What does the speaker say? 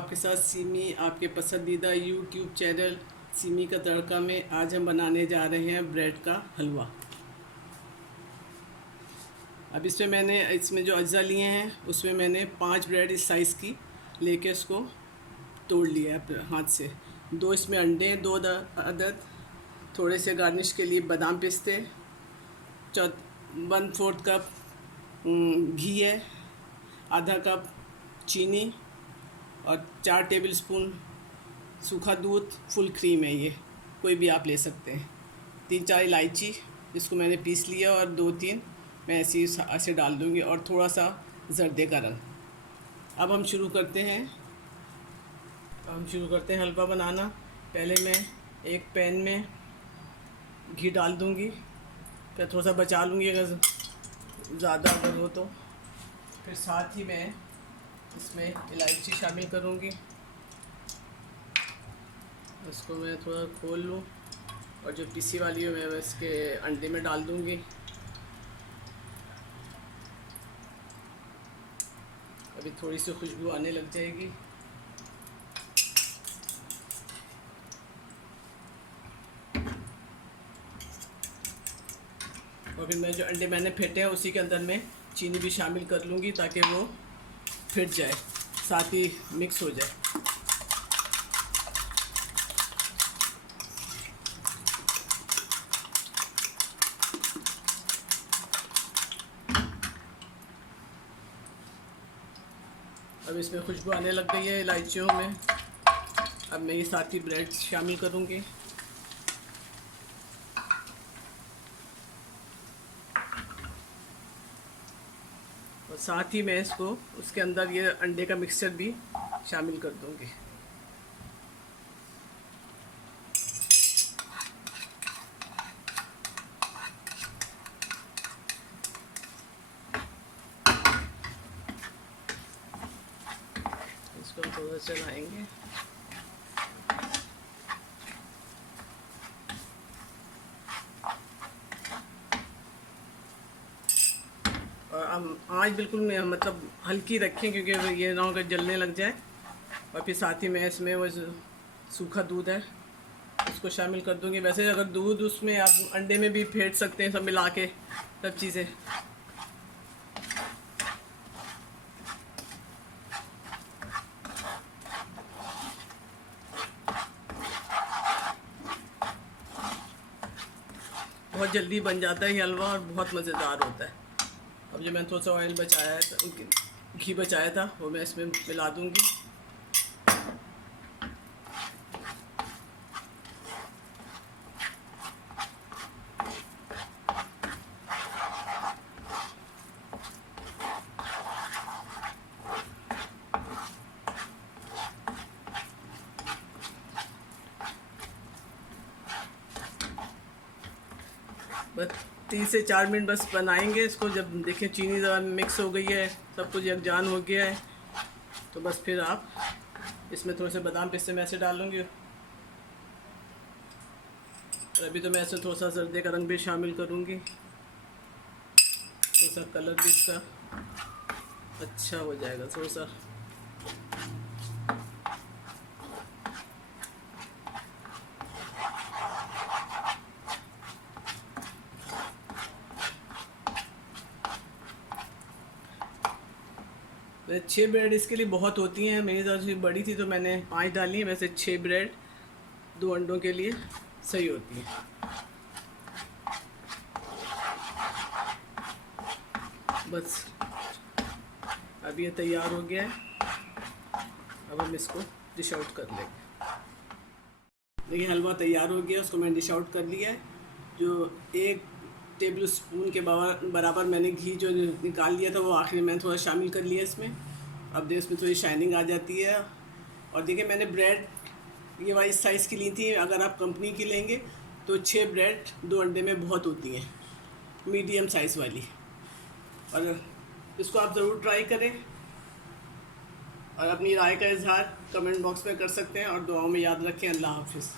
आपके साथ सिमी, आपके पसंदीदा यूट्यूब चैनल सिमी का तड़का में आज हम बनाने जा रहे हैं ब्रेड का हलवा। अब इसमें जो अज्जा लिए हैं उसमें मैंने 5 ब्रेड इस साइज़ की लेके उसको तोड़ लिया है हाथ से। 2 इसमें अंडे हैं, 2 अदद, थोड़े से गार्निश के लिए बादाम पिस्ते, 1/4 कप घी है, आधा कप चीनी और 4 टेबलस्पून सूखा दूध, फुल क्रीम है, ये कोई भी आप ले सकते हैं। 3-4 इलायची इसको मैंने पीस लिया और 2-3 मैं ऐसे डाल दूँगी और थोड़ा सा जर्दे का रंग। अब हम शुरू करते हैं हलवा बनाना। पहले मैं एक पैन में घी डाल दूँगी, फिर थोड़ा सा बचा लूँगी अगर ज़्यादा हो तो। फिर साथ ही मैं इसमें इलायची शामिल करूँगी, इसको मैं थोड़ा खोल लूँ और जो पिसी वाली है मैं इसके अंडे में डाल दूँगी। अभी थोड़ी सी खुशबू आने लग जाएगी। और फिर मैं जो अंडे मैंने फेंटे हैं उसी के अंदर मैं चीनी भी शामिल कर लूँगी ताकि वो फिट जाए, साथ ही मिक्स हो जाए। अब इसमें खुशबू आने लग गई है इलायचियों में। अब मैं ये साथ ही ब्रेड शामिल करूँगी। और साथ ही मैं इसको उसके अंदर ये अंडे का मिक्सचर भी शामिल कर दूँगी। इसको हम थोड़ा चलाएंगे। और हम आँच बिल्कुल मतलब हल्की रखें क्योंकि ये ना हो जलने लग जाए। और फिर साथ ही मैं इसमें वो सूखा दूध है उसको शामिल कर दूंगी। वैसे अगर दूध उसमें आप अंडे में भी फेंट सकते हैं, सब मिला के सब चीज़ें। बहुत जल्दी बन जाता है ये हलवा और बहुत मज़ेदार होता है। अब जो मैंने थोड़ा सा ऑयल बचाया था, घी बचाया था, वो मैं इसमें मिला दूंगी। बस 3 से 4 मिनट बस बनाएंगे इसको। जब देखें चीनी ज़रा मिक्स हो गई है, सब कुछ यकजान हो गया है, तो बस फिर आप इसमें थोड़े से बादाम पिस्ते मैं ऐसे डालूँगी। और अभी तो मैं ऐसे थोड़ा सा जर्दे का रंग भी शामिल करूँगी, थोड़ा सा कलर भी इसका अच्छा हो जाएगा थोड़ा सा। वैसे 6 ब्रेड इसके लिए बहुत होती हैं, मेरी तरफ से बड़ी थी तो मैंने 5 डाली हैं। वैसे 6 ब्रेड 2 अंडों के लिए सही होती है। बस अब ये तैयार हो गया है। अब हम इसको डिश आउट कर लेंगे। देखिए हलवा तैयार हो गया, उसको मैंने डिश आउट कर लिया है। जो 1 टेबल स्पून के बराबर मैंने घी जो निकाल लिया था वो आखिर में मैंने थोड़ा शामिल कर लिया इसमें। अब देखिए इसमें थोड़ी शाइनिंग आ जाती है। और देखिए मैंने ब्रेड ये वाली साइज़ की ली थी, अगर आप कंपनी की लेंगे तो 6 ब्रेड 2 अंडे में बहुत होती हैं, मीडियम साइज़ वाली। और इसको आप ज़रूर ट्राई करें और अपनी राय का इजहार कमेंट बॉक्स में कर सकते हैं। और दुआओं में याद रखें। अल्लाह हाफ़िज़।